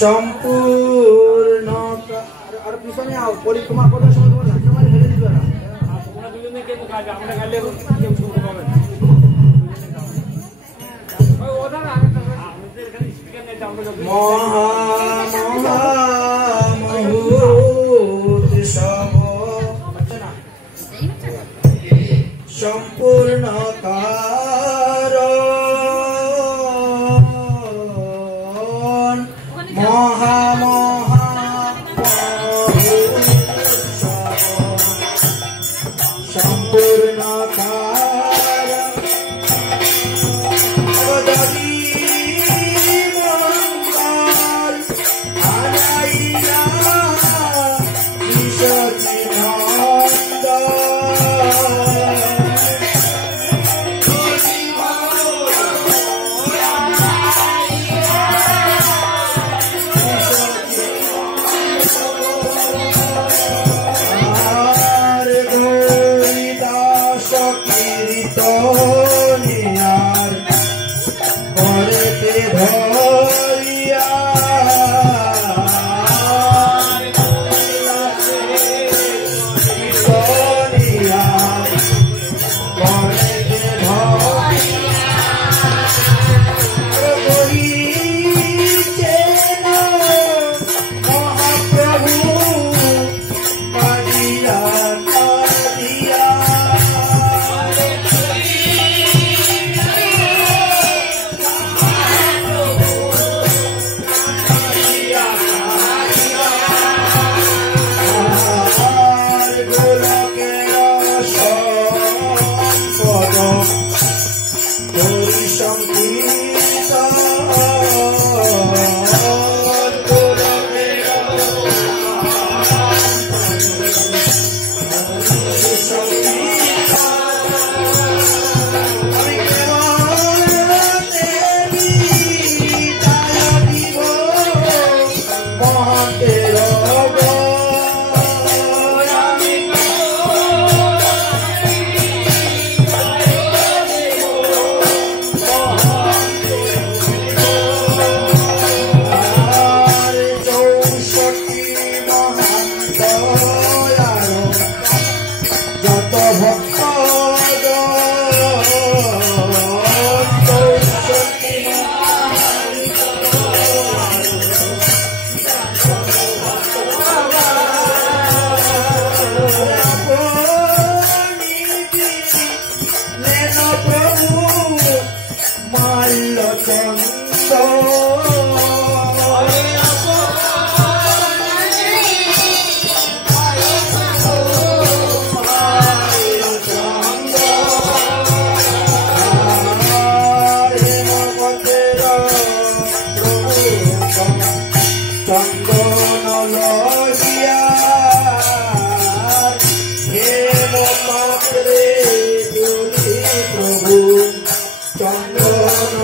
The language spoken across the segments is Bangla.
সম্পূর্ণ আর পিছনে আও পরিক্রমা করার সময় তোমার ঝাঁকে মারি ফেলে দিবে না তোমরা দুজনে কেন গাবে আমরা গাইলে কেউ শুনতে পাবে না ওই ওটা না আমাদের এখানে স্পিকার নেই আমরা মহা মহা মহুত সব সম্পূর্ণ কারণ মহা মহা সম্পূর্ণ কারণ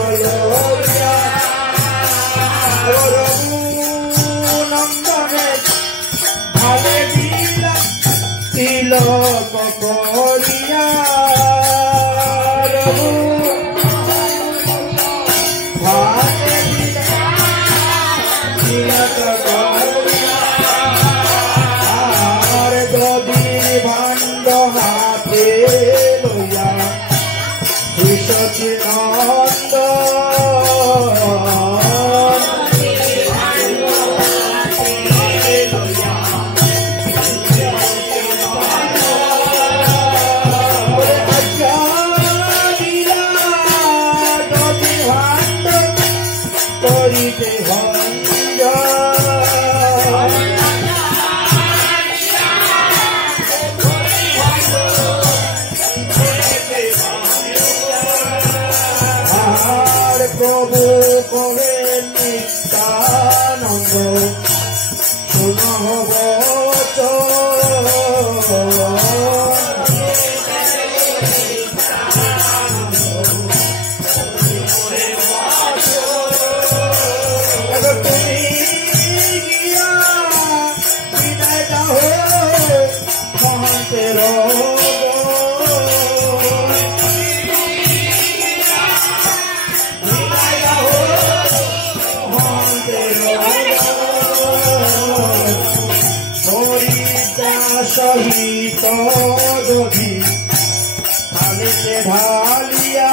আনাইলা Pero ঢালিয়া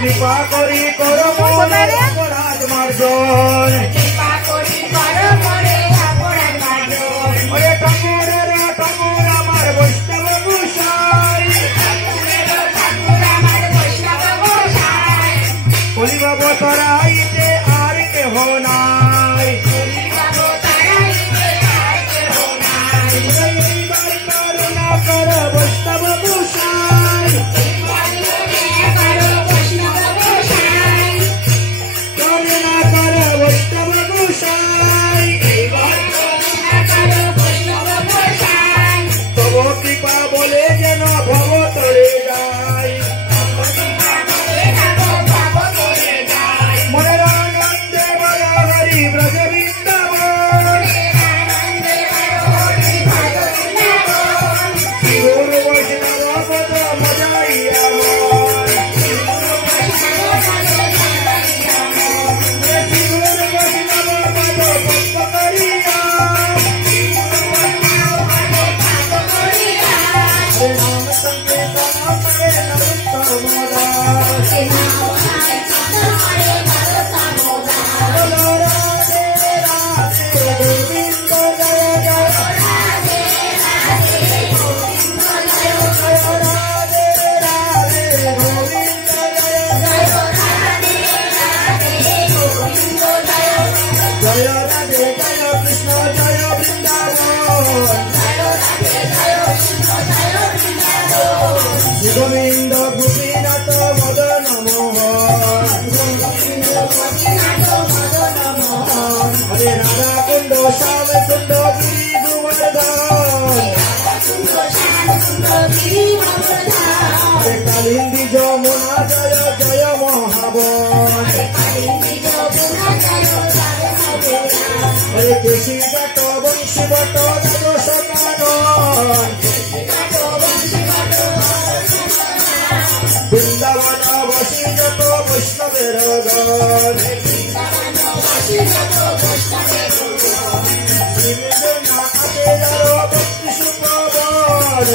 কৃপা করি কর মরে অপরাধ মার্জন কৃপা করি কর মরে অপরাধ মার্জন ওরে ঠাকুর আমার বৈষ্ণব গোসাই ঠাকুর আমার বৈষ্ণব গোসাই কলিবাব তরাইতে আর কেহ নাই কলিবাব তরাইতে আর কেহ নাই এইবার করুণা কর বৈষ্ণব গোসাই মনে হরে রাধা কুণ্ড শ্যাম কুণ্ড গিরি গোবর্ধন হরে কালিন্দী যমুনা জয় জয় মহাবন হরে কেশী ঘাট বংশী ভট্ট দ্বাদশ কানন বৃন্দাবন বসী যত বৈষ্ণবের গণ ভক্তি সুপ্রবণ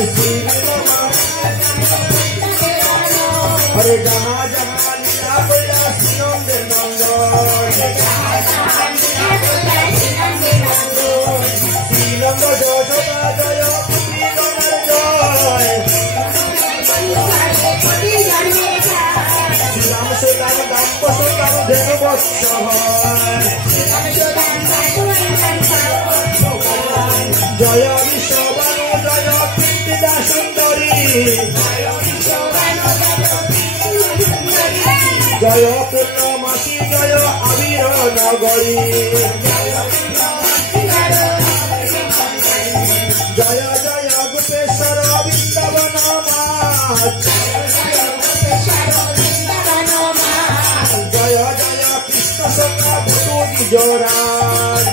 হরে যাহা যাহা লীলা কইলা শ্রীনন্দের নন্দন শ্রীনন্দ যশোদা জয় পুত্রী গণের জয় শ্রীরাম সুদাম দাম্প সুদাম ধেনু বৎস জয় বিশ্ববানু জয় কীর্তিদা সুন্দরী জয় পূর্ণমাসী জয় আবির নগরী জয় জয় গোপেশ্বর বৃন্দাবন জয় জয় কৃষ্ণ সখা ভটু বিজরাট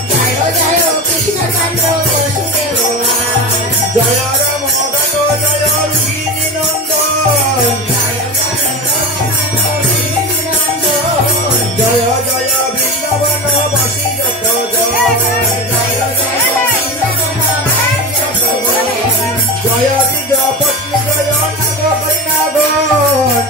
জয় রাম গত জয় রুগিনী নন্দন জয় জয় বৃন্দাবন বাসী যত জয় দ্বিজ পত্নী জয় নাগ কন্যাগণ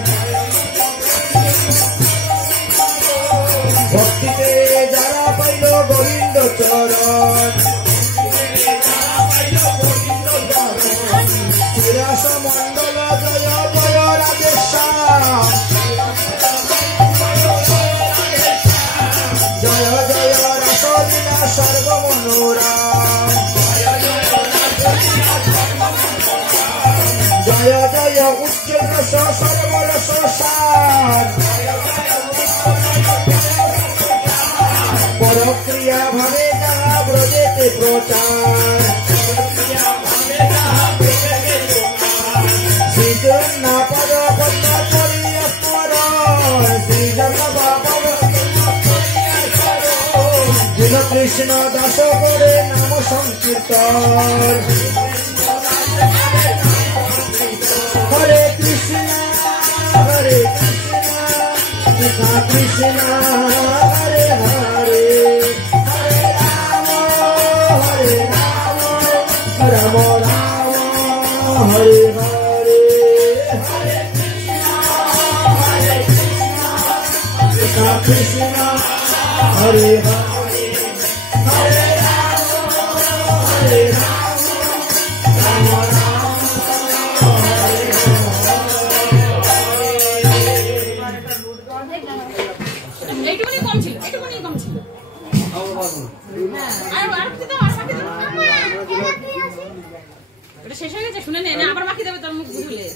ভক্তিতে যারা পাইল গোবিন্দ চরণ শ্রীরাস মন্ডল জয় জয় রাধেশ্যাম জয় জয় রাসলীলা সর্বমনোরাম জয় জয় উজ্জ্বল রস সর্বরস সার পরক্রিয়া ভাবে যাহা ব্রজেতে প্রচার শ্রীজন্য পদ পদ্ম করিয়া স্মরণ শ্রীজন্য দীন কৃষ্ণ দাস করে নাম সংকীর্তন হরে কৃষ্ণ কৃষ্ণ কৃষ্ণ হরে হরে হরে রাম রাম হরে হরে কৃষ্ণ কৃষ্ণ হরে হরে হরে রাম রাম রাম এইটুকুনি কম ছিল এটা শেষ হয়ে গেছে শুনে নে আবার বাকি দেবে তোর মুখ ঘুরলে